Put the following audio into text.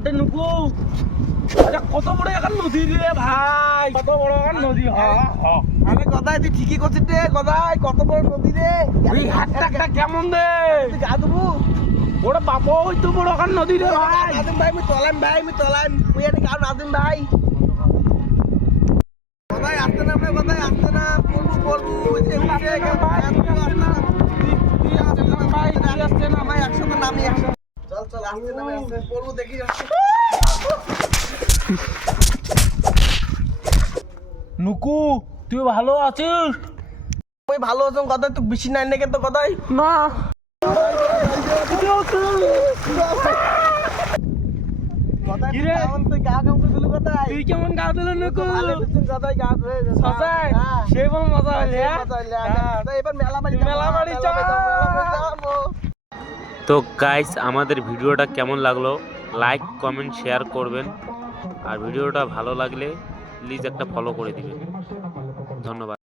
আরে নুকু, আরে কত বড় একটা নদী রে ভাই, কত বড় একটা নদী। আরে গদাই তুই ঠিকই করছিস রে গদাই, কত বড় নদী রে। এই হাতটা কেমন রে? তুই গা দেবো ওরে বাবা, ওই তো বড় একটা নদী রে ভাই। নাজিম ভাই, মুই তলাম ভাই, মুই তলাম, মুই এটা কার নাজিম ভাই। গদাই আসতে নাম রে, গদাই আসতে নাম, পড়বো পড়বো যে উঠে ভাই, তুই আসতে না ভাই, তুই আসতে না। ভাই একসাথে নামি একসাথে। চল চল আসতে নামে আসতে পড়বো দেখি আসতে। নুকু, তুই ভালো আছিস? মুই ভালো আছো গদাই, তুই বেশি নাই নাকি তো গদাই? না, গদাই কি তুই রে? কেমন, তুই গা কেমন করে দিলি গদাই? তুই কেমন গা দিল নুকু? ভালো দিচ্ছিস গদাই, গা ধুয়ে গেছে। সজাই সেই বল মজা হলে। মজা হইলে, আচ্ছা, এবার মেলা বাড়ি মেলা যাবো, বাড়ি মেলা চল। যাবো। তো গাইস, আমাদের ভিডিওটা কেমন লাগলো লাইক কমেন্ট শেয়ার করবেন, আর ভিডিওটা ভালো লাগলে প্লিজ একটা ফলো করে দিবেন। ধন্যবাদ।